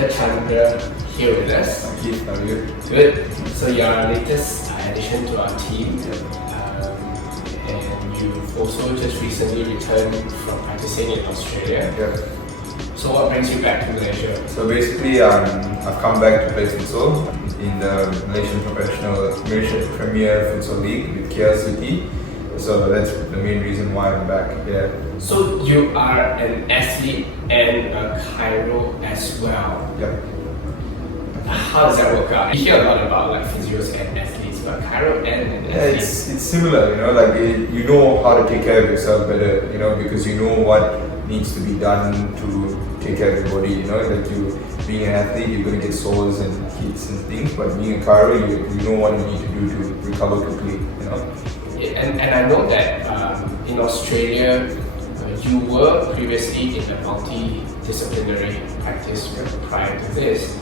Dr. Chandra here with us. Thank you. How are you? Good. So you're our latest addition to our team. And you've also just recently returned from practicing in Australia. Yeah. So what brings you back to Malaysia? So basically, I've come back to play futsal in the Malaysian Premier Futsal League with KLCT. So that's the main reason why I'm back. Yeah. So you are an athlete and a chiro as well. Yeah. How does that work out? You hear a lot about like physios and athletes, but chiro and an athlete. It's similar, like you know how to take care of yourself better, because you know what needs to be done to take care of your body, like you being an athlete, you're going to get sores and hits and things, but being a chiro, you know what you need to do to recover quickly, And I know that in Australia, you were previously in a multidisciplinary practice prior to this.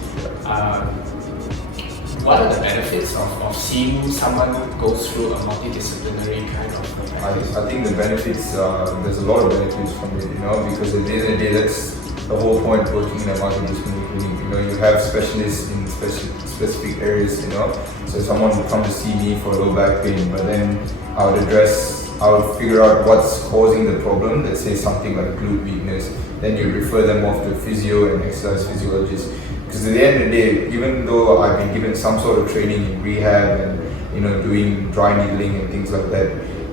What are the benefits of seeing someone go through a multidisciplinary kind of practice? I think the benefits, there's a lot of benefits from it, because at the end of the day, that's the whole point of working in a multidisciplinary clinic. You have specialists in specific areas, so someone would come to see me for low back pain, but then I would figure out what's causing the problem. Let's say something like glute weakness, then you refer them off to a physio and exercise physiologist. Because at the end of the day, even though I've been given some sort of training in rehab and doing dry needling and things like that,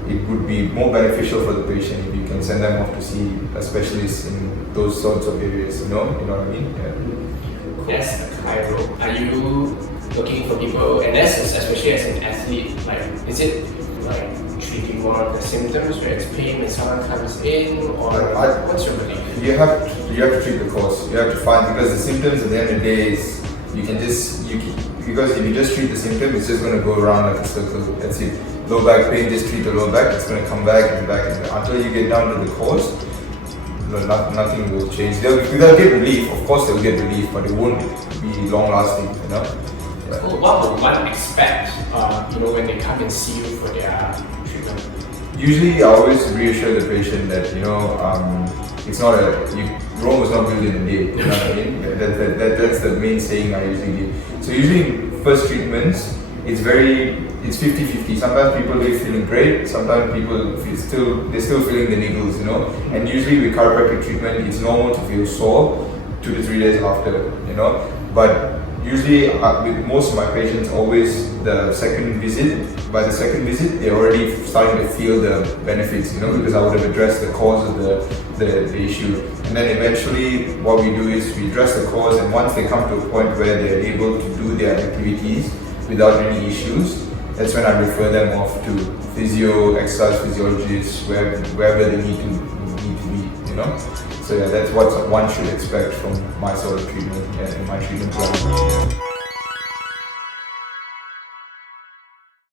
it would be more beneficial for the patient if you can send them off to see a specialist in those sorts of areas. You know what I mean? Yeah. As a chiro, are you looking for people, and especially as an athlete, like is it like treating more of the symptoms where it's pain when someone comes in, or what's your belief? You have to treat the cause. You have to find, because the symptoms at the end of the day is because if you just treat the symptom, it's just going to go around like a circle. That's it. Low back pain, just treat the low back. It's going to come back and back and back until you get down to the cause. Nothing will change. They'll get relief. Of course, they'll get relief, but it won't be long lasting. Yeah. Well, what would one expect? When they come and see you for their treatment? Usually, I always reassure the patient that it's not Rome was not built in a day. You know what I mean? That's the main saying I usually give. So usually, first treatments, it's 50-50. Sometimes people leave feeling great. Sometimes people they're still feeling the needles. And usually with chiropractic treatment, it's normal to feel sore 2 to 3 days after. But usually with most of my patients, always the second visit. By the second visit, they're already starting to feel the benefits, because I would have addressed the cause of the issue. And then eventually what we do is we address the cause, and once they come to a point where they're able to do their activities without any issues, that's when I refer them off to physio, exercise physiologists, wherever they need to be, So yeah, that's what one should expect from my sort of treatment, in my treatment plan.